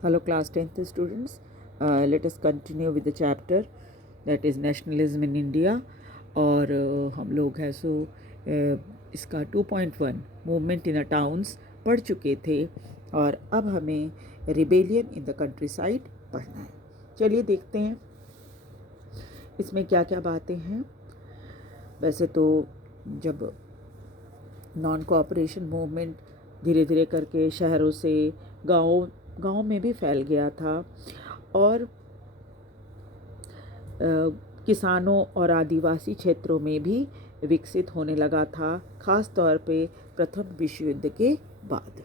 Hello class 10th students. Let us continue with the chapter that is nationalism in India. और हम लोग हैं इसका 2.1 मूवमेंट इन द टाउन्स पढ़ चुके थे और अब हमें rebellion in the country side पढ़ना है। चलिए देखते हैं इसमें क्या क्या बातें हैं। वैसे तो जब नॉन कोऑपरेशन मूवमेंट धीरे धीरे करके शहरों से गाँव में भी फैल गया था और किसानों और आदिवासी क्षेत्रों में भी विकसित होने लगा था, खास तौर पे प्रथम विश्व युद्ध के बाद।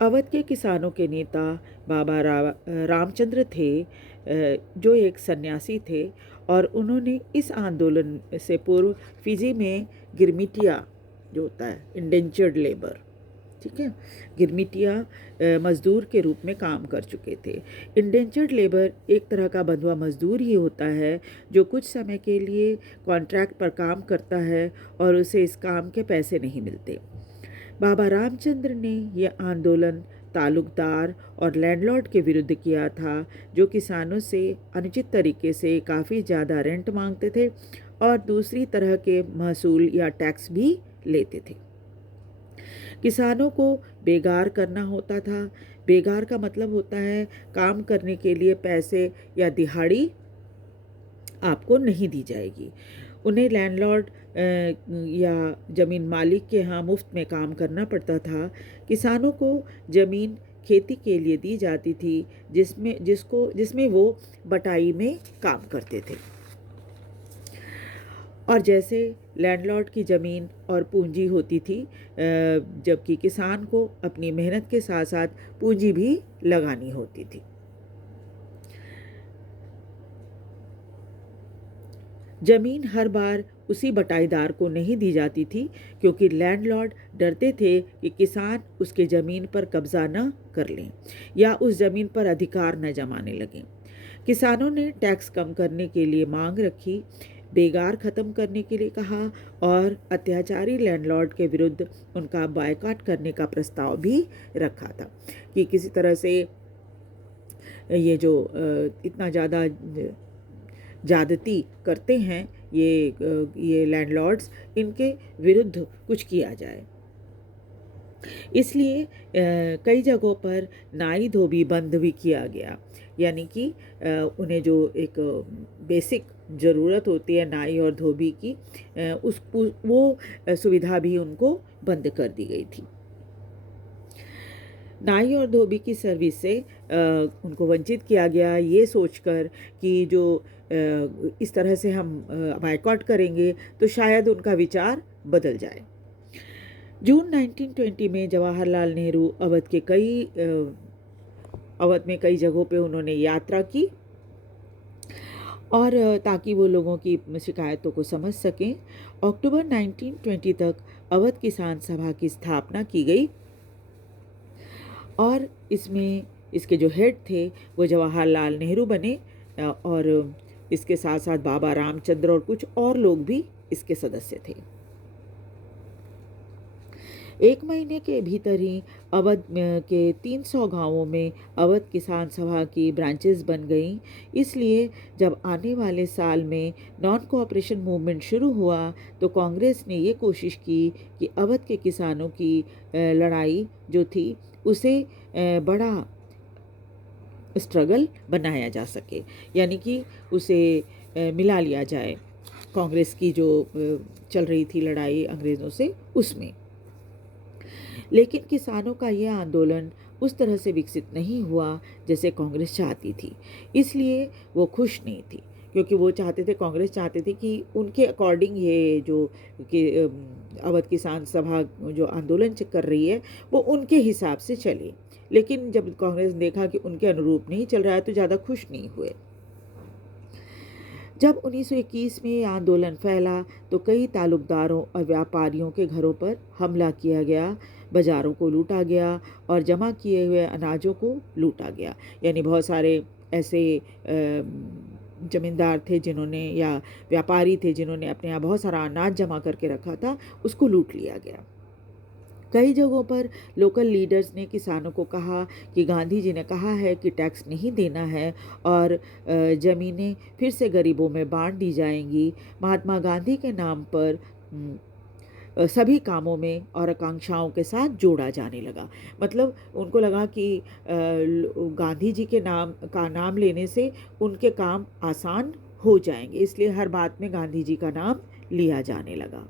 अवध के किसानों के नेता बाबा रामचंद्र थे, जो एक सन्यासी थे और उन्होंने इस आंदोलन से पूर्व फिजी में गिरमिटिया जो होता है इंडेंचर्ड लेबर, ठीक है, गिरमिटिया मज़दूर के रूप में काम कर चुके थे। इंडेंचर्ड लेबर एक तरह का बंधुआ मज़दूर ही होता है जो कुछ समय के लिए कॉन्ट्रैक्ट पर काम करता है और उसे इस काम के पैसे नहीं मिलते। बाबा रामचंद्र ने यह आंदोलन तालुकदार और लैंडलॉर्ड के विरुद्ध किया था, जो किसानों से अनुचित तरीके से काफ़ी ज़्यादा रेंट मांगते थे और दूसरी तरह के महसूल या टैक्स भी लेते थे। किसानों को बेगार करना होता था। बेगार का मतलब होता है काम करने के लिए पैसे या दिहाड़ी आपको नहीं दी जाएगी। उन्हें लैंडलॉर्ड या ज़मीन मालिक के यहाँ मुफ्त में काम करना पड़ता था। किसानों को ज़मीन खेती के लिए दी जाती थी जिसमें वो बटाई में काम करते थे। और जैसे लैंडलॉर्ड की ज़मीन और पूंजी होती थी, जबकि किसान को अपनी मेहनत के साथ साथ पूंजी भी लगानी होती थी। ज़मीन हर बार उसी बटाईदार को नहीं दी जाती थी, क्योंकि लैंडलॉर्ड डरते थे कि किसान उसके ज़मीन पर कब्ज़ा न कर लें या उस ज़मीन पर अधिकार न जमाने लगें। किसानों ने टैक्स कम करने के लिए मांग रखी, बेगार ख़त्म करने के लिए कहा और अत्याचारी लैंडलॉर्ड के विरुद्ध उनका बायकॉट करने का प्रस्ताव भी रखा था कि किसी तरह से ये जो इतना ज़्यादा ज़्यादती करते हैं ये लैंडलॉर्ड्स, इनके विरुद्ध कुछ किया जाए। इसलिए कई जगहों पर नाई धोबी बंद भी किया गया, यानी कि उन्हें जो एक बेसिक ज़रूरत होती है नाई और धोबी की, वो सुविधा भी उनको बंद कर दी गई थी। नाई और धोबी की सर्विस से उनको वंचित किया गया, ये सोचकर कि जो इस तरह से हम बायकॉट करेंगे तो शायद उनका विचार बदल जाए। जून 1920 में जवाहरलाल नेहरू अवध में कई जगहों पे उन्होंने यात्रा की और ताकि वो लोगों की शिकायतों को समझ सकें। अक्टूबर 1920 तक अवध किसान सभा की स्थापना की गई और इसमें इसके जो हेड थे वो जवाहरलाल नेहरू बने और इसके साथ साथ बाबा रामचंद्र और कुछ और लोग भी इसके सदस्य थे। एक महीने के भीतर ही अवध के 300 गांवों में अवध किसान सभा की ब्रांचेस बन गईं। इसलिए जब आने वाले साल में नॉन कोऑपरेशन मूवमेंट शुरू हुआ तो कांग्रेस ने ये कोशिश की कि अवध के किसानों की लड़ाई जो थी उसे बड़ा स्ट्रगल बनाया जा सके, यानी कि उसे मिला लिया जाए कांग्रेस की जो चल रही थी लड़ाई अंग्रेज़ों से उसमें। लेकिन किसानों का यह आंदोलन उस तरह से विकसित नहीं हुआ जैसे कांग्रेस चाहती थी। इसलिए वो खुश नहीं थी, क्योंकि वो चाहते थे, कांग्रेस चाहते थे कि उनके अकॉर्डिंग ये जो कि अवध किसान सभा जो आंदोलन कर रही है वो उनके हिसाब से चले। लेकिन जब कांग्रेस ने देखा कि उनके अनुरूप नहीं चल रहा है तो ज़्यादा खुश नहीं हुए। जब 1921 में ये आंदोलन फैला तो कई तालुकदारों और व्यापारियों के घरों पर हमला किया गया, बाज़ारों को लूटा गया और जमा किए हुए अनाजों को लूटा गया। यानी बहुत सारे ऐसे ज़मींदार थे जिन्होंने या व्यापारी थे जिन्होंने अपने यहाँ बहुत सारा अनाज जमा करके रखा था, उसको लूट लिया गया। कई जगहों पर लोकल लीडर्स ने किसानों को कहा कि गांधी जी ने कहा है कि टैक्स नहीं देना है और ज़मीनें फिर से गरीबों में बांट दी जाएंगी। महात्मा गांधी के नाम पर सभी कामों में और आकांक्षाओं के साथ जोड़ा जाने लगा। मतलब उनको लगा कि गांधी जी के नाम लेने से उनके काम आसान हो जाएंगे, इसलिए हर बात में गांधी जी का नाम लिया जाने लगा।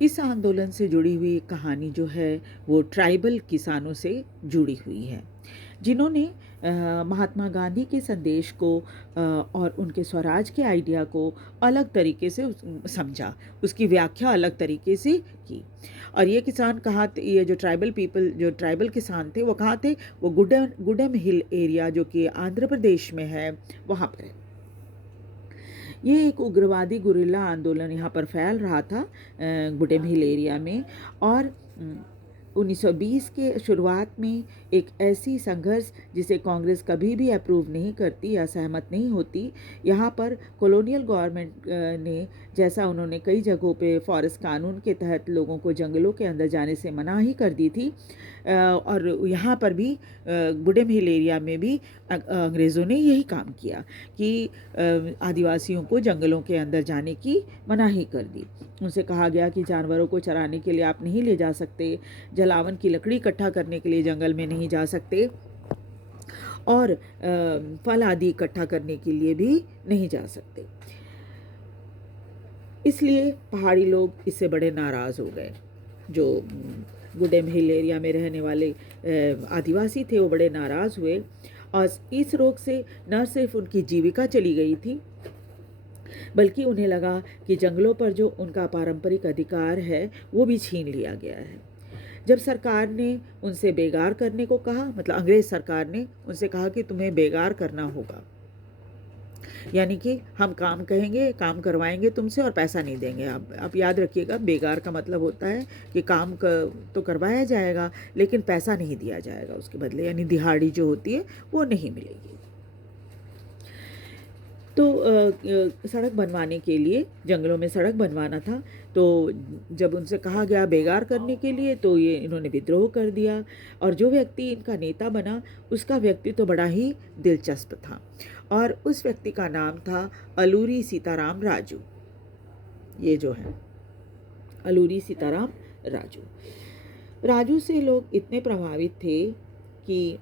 इस आंदोलन से जुड़ी हुई कहानी जो है वो ट्राइबल किसानों से जुड़ी हुई है, जिन्होंने महात्मा गांधी के संदेश को और उनके स्वराज के आइडिया को अलग तरीके से समझा, उसकी व्याख्या अलग तरीके से की। और ये किसान कहाँ थे, ये जो ट्राइबल किसान थे वो कहाँ थे, वो गुडम हिल एरिया जो कि आंध्र प्रदेश में है, वहाँ पर है। ये एक उग्रवादी गुरिल्ला आंदोलन यहाँ पर फैल रहा था गुडेम हिल एरिया में। और 1920 के शुरुआत में एक ऐसी संघर्ष जिसे कांग्रेस कभी भी अप्रूव नहीं करती या सहमत नहीं होती। यहाँ पर कॉलोनियल गवर्नमेंट ने, जैसा उन्होंने कई जगहों पे फॉरेस्ट कानून के तहत लोगों को जंगलों के अंदर जाने से मना ही कर दी थी, और यहाँ पर भी गुडेम हिल एरिया में भी अंग्रेज़ों ने यही काम किया कि आदिवासियों को जंगलों के अंदर जाने की मनाही कर दी। उनसे कहा गया कि जानवरों को चराने के लिए आप नहीं ले जा सकते, जलावन की लकड़ी इकट्ठा करने के लिए जंगल में नहीं जा सकते, और फल आदि इकट्ठा करने के लिए भी नहीं जा सकते। इसलिए पहाड़ी लोग इससे बड़े नाराज़ हो गए। जो गुडेम हिल एरिया में रहने वाले आदिवासी थे वो बड़े नाराज़ हुए, और इस रोग से न सिर्फ उनकी जीविका चली गई थी, बल्कि उन्हें लगा कि जंगलों पर जो उनका पारंपरिक अधिकार है वो भी छीन लिया गया है। जब सरकार ने उनसे बेगार करने को कहा, मतलब अंग्रेज़ सरकार ने उनसे कहा कि तुम्हें बेगार करना होगा, यानी कि हम काम कहेंगे, काम करवाएंगे तुमसे और पैसा नहीं देंगे। आप याद रखिएगा, बेगार का मतलब होता है कि काम तो करवाया जाएगा लेकिन पैसा नहीं दिया जाएगा उसके बदले, यानी दिहाड़ी जो होती है वो नहीं मिलेगी। तो सड़क बनवाने के लिए, जंगलों में सड़क बनवाना था, तो जब उनसे कहा गया बेगार करने के लिए, तो ये इन्होंने विद्रोह कर दिया। और जो व्यक्ति इनका नेता बना उसका व्यक्तित्व तो बड़ा ही दिलचस्प था, और उस व्यक्ति का नाम था अलूरी सीताराम राजू। ये जो है अलूरी सीताराम राजू से लोग इतने प्रभावित थे कि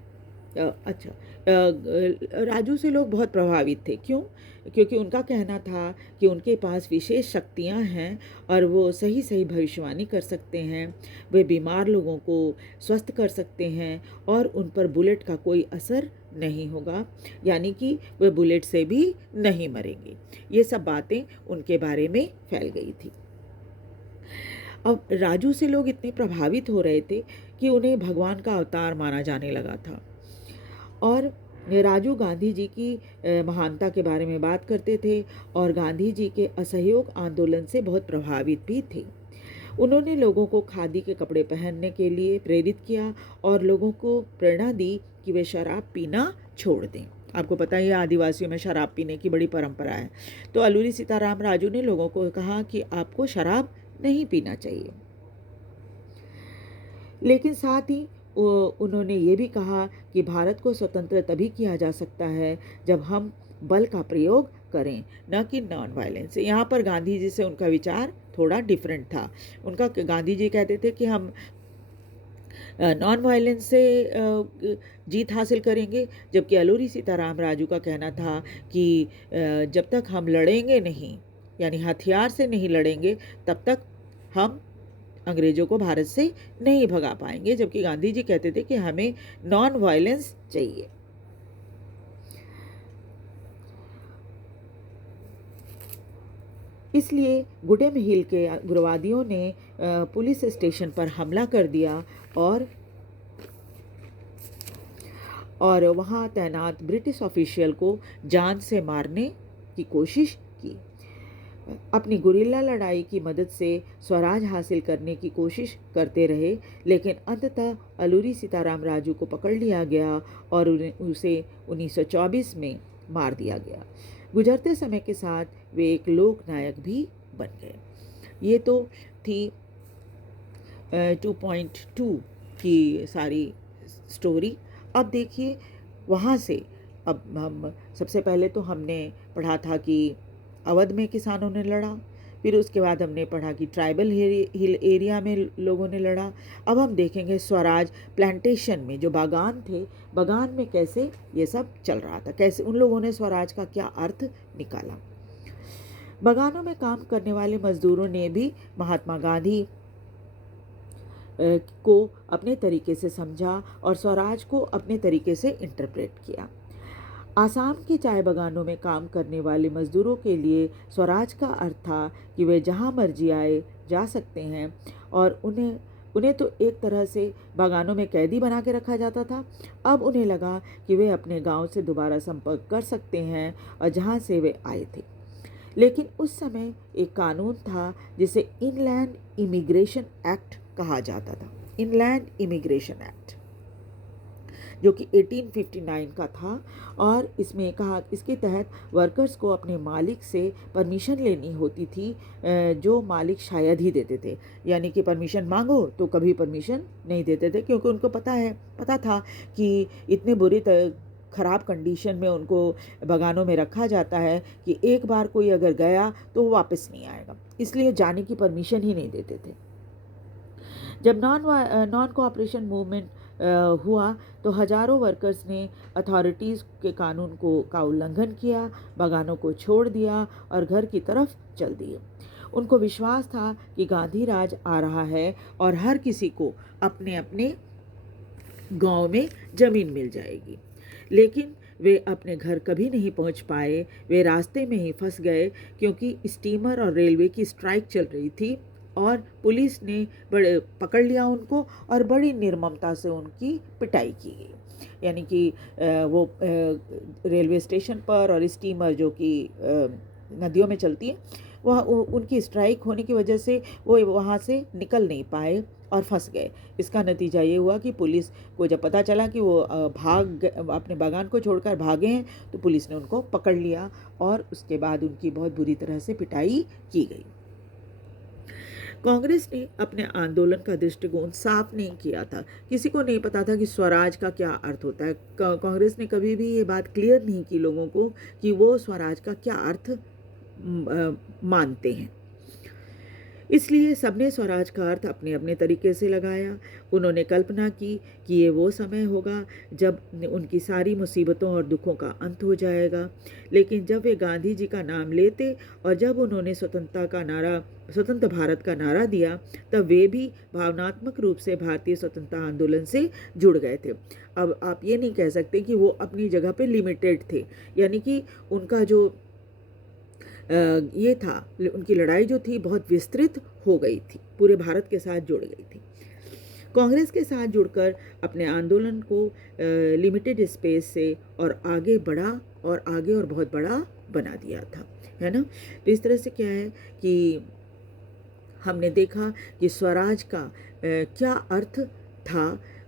राजू से लोग बहुत प्रभावित थे। क्यों? क्योंकि उनका कहना था कि उनके पास विशेष शक्तियां हैं और वो सही सही भविष्यवाणी कर सकते हैं, वे बीमार लोगों को स्वस्थ कर सकते हैं और उन पर बुलेट का कोई असर नहीं होगा, यानी कि वे बुलेट से भी नहीं मरेंगे। ये सब बातें उनके बारे में फैल गई थी। अब राजू से लोग इतने प्रभावित हो रहे थे कि उन्हें भगवान का अवतार माना जाने लगा था, और राजू गांधी जी की महानता के बारे में बात करते थे और गांधी जी के असहयोग आंदोलन से बहुत प्रभावित भी थे। उन्होंने लोगों को खादी के कपड़े पहनने के लिए प्रेरित किया और लोगों को प्रेरणा दी कि वे शराब पीना छोड़ दें। आपको पता है आदिवासियों में शराब पीने की बड़ी परंपरा है। तो अलूरी सीताराम राजू ने लोगों को कहा कि आपको शराब नहीं पीना चाहिए, लेकिन साथ ही उन्होंने ये भी कहा कि भारत को स्वतंत्र तभी किया जा सकता है जब हम बल का प्रयोग करें, न कि नॉन वायलेंस। यहाँ पर गांधी जी से उनका विचार थोड़ा डिफरेंट था। उनका, गांधी जी कहते थे कि हम नॉन वायलेंस से जीत हासिल करेंगे, जबकि अलूरी सीताराम राजू का कहना था कि जब तक हम लड़ेंगे नहीं, यानी हथियार से नहीं लड़ेंगे, तब तक हम अंग्रेज़ों को भारत से नहीं भगा पाएंगे। जबकि गांधी जी कहते थे कि हमें नॉन वायलेंस चाहिए। इसलिए गुडेम हिल के उग्रवादियों ने पुलिस स्टेशन पर हमला कर दिया और वहाँ तैनात ब्रिटिश ऑफिशियल को जान से मारने की कोशिश की। अपनी गुरिल्ला लड़ाई की मदद से स्वराज हासिल करने की कोशिश करते रहे, लेकिन अंततः अलूरी सीताराम राजू को पकड़ लिया गया और उसे 1924 में मार दिया गया। गुजरते समय के साथ वे एक लोक नायक भी बन गए। ये तो थी 2.2 की सारी स्टोरी। अब देखिए वहाँ से अब हम सबसे पहले तो हमने पढ़ा था कि अवध में किसानों ने लड़ा, फिर उसके बाद हमने पढ़ा कि ट्राइबल हिल एरिया में लोगों ने लड़ा। अब हम देखेंगे स्वराज प्लांटेशन में जो बागान थे, बागान में कैसे ये सब चल रहा था, कैसे उन लोगों ने स्वराज का क्या अर्थ निकाला। बागानों में काम करने वाले मजदूरों ने भी महात्मा गांधी को अपने तरीके से समझा और स्वराज को अपने तरीके से इंटरप्रेट किया। आसाम की चाय बागानों में काम करने वाले मजदूरों के लिए स्वराज का अर्थ था कि वे जहाँ मर्जी आए जा सकते हैं, और उन्हें उन्हें तो एक तरह से बागानों में कैदी बना के रखा जाता था। अब उन्हें लगा कि वे अपने गांव से दोबारा संपर्क कर सकते हैं और जहाँ से वे आए थे। लेकिन उस समय एक कानून था जिसे इनलैंड इमिग्रेशन एक्ट कहा जाता था, इनलैंड इमिग्रेशन एक्ट, जो कि 1859 का था। और इसमें कहा, इसके तहत वर्कर्स को अपने मालिक से परमिशन लेनी होती थी, जो मालिक शायद ही देते थे। यानी कि परमिशन मांगो तो कभी परमिशन नहीं देते थे, क्योंकि उनको पता था कि इतने बुरी ख़राब कंडीशन में उनको बागानों में रखा जाता है कि एक बार कोई अगर गया तो वो वापस नहीं आएगा, इसलिए जाने की परमिशन ही नहीं देते थे। जब नॉन कोऑपरेशन मूवमेंट हुआ तो हजारों वर्कर्स ने अथॉरिटीज़ के कानून का उल्लंघन किया, बागानों को छोड़ दिया और घर की तरफ चल दिए। उनको विश्वास था कि गांधी राज आ रहा है और हर किसी को अपने अपने गांव में ज़मीन मिल जाएगी। लेकिन वे अपने घर कभी नहीं पहुंच पाए, वे रास्ते में ही फंस गए, क्योंकि स्टीमर और रेलवे की स्ट्राइक चल रही थी और पुलिस ने बड़े पकड़ लिया उनको और बड़ी निर्ममता से उनकी पिटाई की गई। यानी कि वो रेलवे स्टेशन पर और स्टीमर जो कि नदियों में चलती है, वह उनकी स्ट्राइक होने की वजह से वो वहाँ से निकल नहीं पाए और फंस गए। इसका नतीजा ये हुआ कि पुलिस को जब पता चला कि वो अपने बागान को छोड़कर भागे हैं, तो पुलिस ने उनको पकड़ लिया और उसके बाद उनकी बहुत बुरी तरह से पिटाई की गई। कांग्रेस ने अपने आंदोलन का दृष्टिकोण साफ नहीं किया था। किसी को नहीं पता था कि स्वराज का क्या अर्थ होता है। कांग्रेस ने कभी भी ये बात क्लियर नहीं की लोगों को कि वो स्वराज का क्या अर्थ मानते हैं। इसलिए सबने स्वराज का अर्थ अपने अपने तरीके से लगाया। उन्होंने कल्पना की कि ये वो समय होगा जब उनकी सारी मुसीबतों और दुखों का अंत हो जाएगा। लेकिन जब वे गांधी जी का नाम लेते और जब उन्होंने स्वतंत्र भारत का नारा दिया, तब वे भी भावनात्मक रूप से भारतीय स्वतंत्रता आंदोलन से जुड़ गए थे। अब आप ये नहीं कह सकते कि वो अपनी जगह पे लिमिटेड थे, यानी कि उनका जो ये था, उनकी लड़ाई जो थी बहुत विस्तृत हो गई थी, पूरे भारत के साथ जुड़ गई थी। कांग्रेस के साथ जुड़कर अपने आंदोलन को लिमिटेड स्पेस से और आगे बढ़ा और आगे और बहुत बड़ा बना दिया था, है ना। तो इस तरह से क्या है कि हमने देखा कि स्वराज का क्या अर्थ था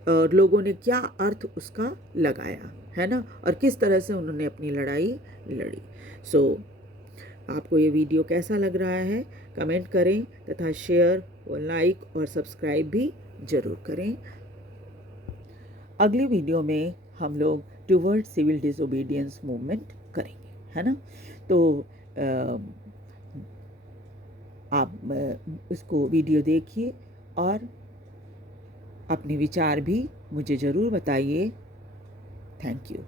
और लोगों ने क्या अर्थ उसका लगाया, है ना, और किस तरह से उन्होंने अपनी लड़ाई लड़ी। आपको ये वीडियो कैसा लग रहा है कमेंट करें तथा शेयर और लाइक और सब्सक्राइब भी ज़रूर करें। अगली वीडियो में हम लोग टुवर्ड सिविल डिसोबीडियंस मूवमेंट करेंगे, है ना। तो आप इसको वीडियो देखिए और अपने विचार भी मुझे ज़रूर बताइए। Thank you.